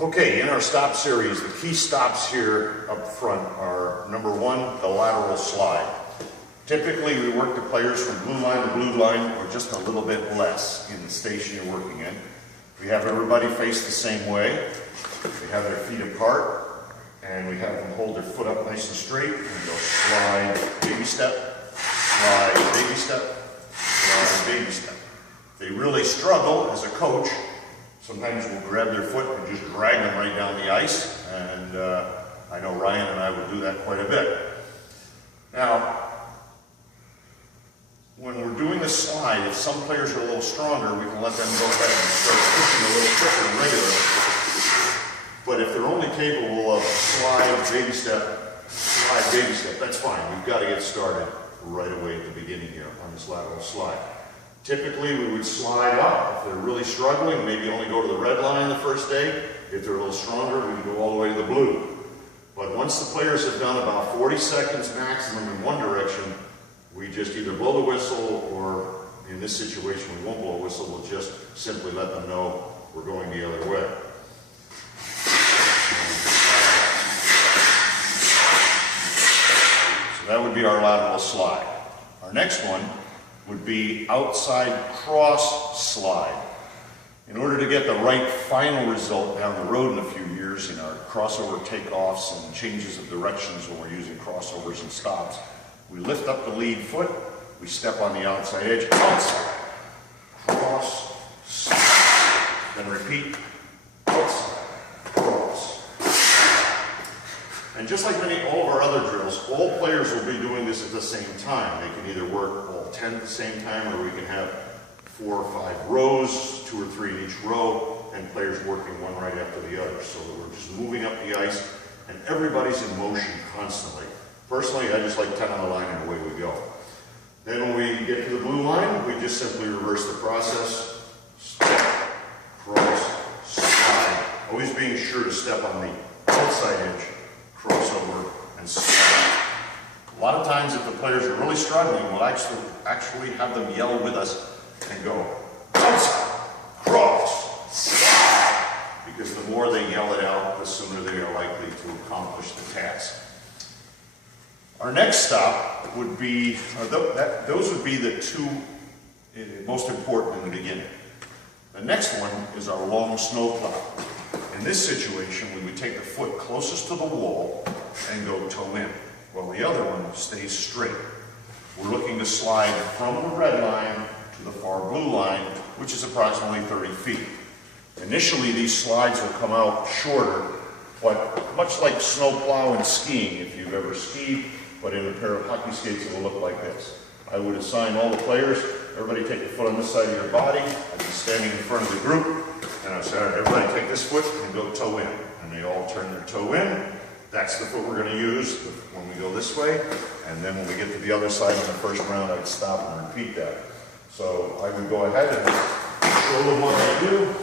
Okay, in our stop series, the key stops here up front are, number one, the lateral slide. Typically, we work the players from blue line to blue line, or just a little bit less in the station you're working in. We have everybody face the same way. We have their feet apart, and we have them hold their foot up nice and straight, and go slide, baby step, slide, baby step, slide, baby step. They really struggle as a coach. Sometimes we'll grab their foot and just drag them right down the ice, and I know Ryan and I will do that quite a bit. Now, when we're doing the slide, if some players are a little stronger, we can let them go ahead and start pushing a little quicker than regular. But if they're only capable of slide, baby step, that's fine. We've got to get started right away at the beginning here on this lateral slide. Typically, we would slide up. If they're really struggling, maybe only go to the red line the first day. If they're a little stronger, we can go all the way to the blue. But once the players have done about 40 seconds maximum in one direction, we just either blow the whistle, or in this situation, we won't blow a whistle. We'll just simply let them know we're going the other way. So that would be our lateral slide. Our next one would be outside cross slide. In order to get the right final result down the road in a few years in our crossover takeoffs and changes of directions when we're using crossovers and stops, we lift up the lead foot, we step on the outside edge, outside, cross, slide, then repeat, outside, cross, slide. And just like all of our other drills, all players will be doing this at the same time. They can either work all 10 at the same time, or we can have 4 or 5 rows, 2 or 3 in each row, and players working one right after the other. So that we're just moving up the ice, and everybody's in motion constantly. Personally, I just like 10 on the line and away we go. Then when we get to the blue line, we just simply reverse the process. Step, cross, slide. Always being sure to step on the outside edge, crossover, and slide. A lot of times if the players are really struggling, we'll actually have them yell with us and go outside, cross, slide. Because the more they yell it out, the sooner they are likely to accomplish the task. Our next stop would be, those would be the 2 most important in the beginning. The next one is our long snowplow. In this situation, we would take the foot closest to the wall and go toe in, while the other one stays straight. We're looking to slide from the red line to the far blue line, which is approximately 30 feet. Initially, these slides will come out shorter, but much like snowplow and skiing, if you've ever skied, but in a pair of hockey skates, it will look like this. I would assign all the players, everybody take the foot on this side of your body. I'd be standing in front of the group, and I'd say, all right, everybody take this foot and go toe in. And they all turn their toe in. That's the foot we're going to use when we go this way. And then when we get to the other side in the first round, I'd stop and repeat that. So I would go ahead and show them what I do.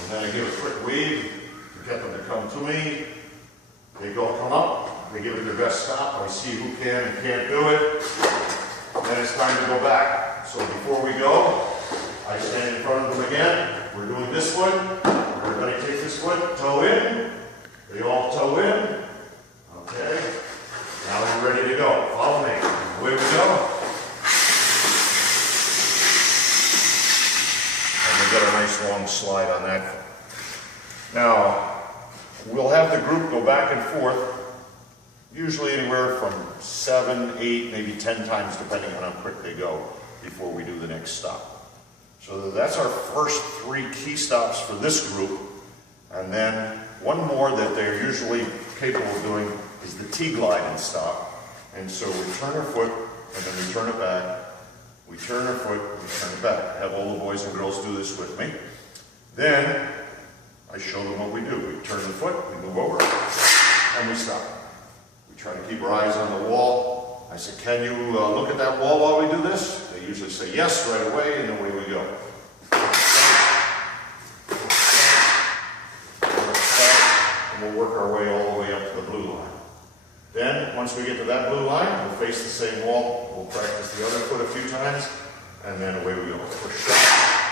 And then I give a quick wave to get them to come to me. They all come up, they give it their best stop. I see who can and can't do it. Then it's time to go back. So before we go, I stand in front of them again. We're doing this foot. Everybody take this foot, toe in. They all toe in. Okay. Now we're ready to go. Follow me. Away we go. And we get a nice long slide on that foot. Now, we'll have the group go back and forth, usually anywhere from 7, 8, maybe 10 times, depending on how quick they go, before we do the next stop. So that's our first 3 key stops for this group. And then one more that they're usually capable of doing is the T-glide and stop. And so we turn our foot, and then we turn it back. We turn our foot, we turn it back. Have all the boys and girls do this with me. Then I show them what we do. We turn the foot, we move over, and we stop. We try to keep our eyes on the wall. I say, can you look at that wall while we do this? They usually say yes right away, and away we go. And we'll work our way all the way up to the blue line. Then, once we get to that blue line, we'll face the same wall. We'll practice the other foot a few times, and then away we go. Push shot.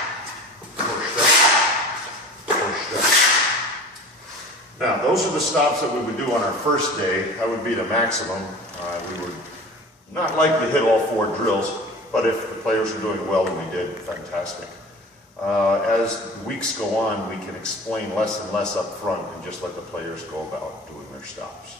Now, those are the stops that we would do on our first day. That would be the maximum. We would not likely hit all 4 drills, but if the players were doing well, and we did, fantastic. As the weeks go on, we can explain less and less up front and just let the players go about doing their stops.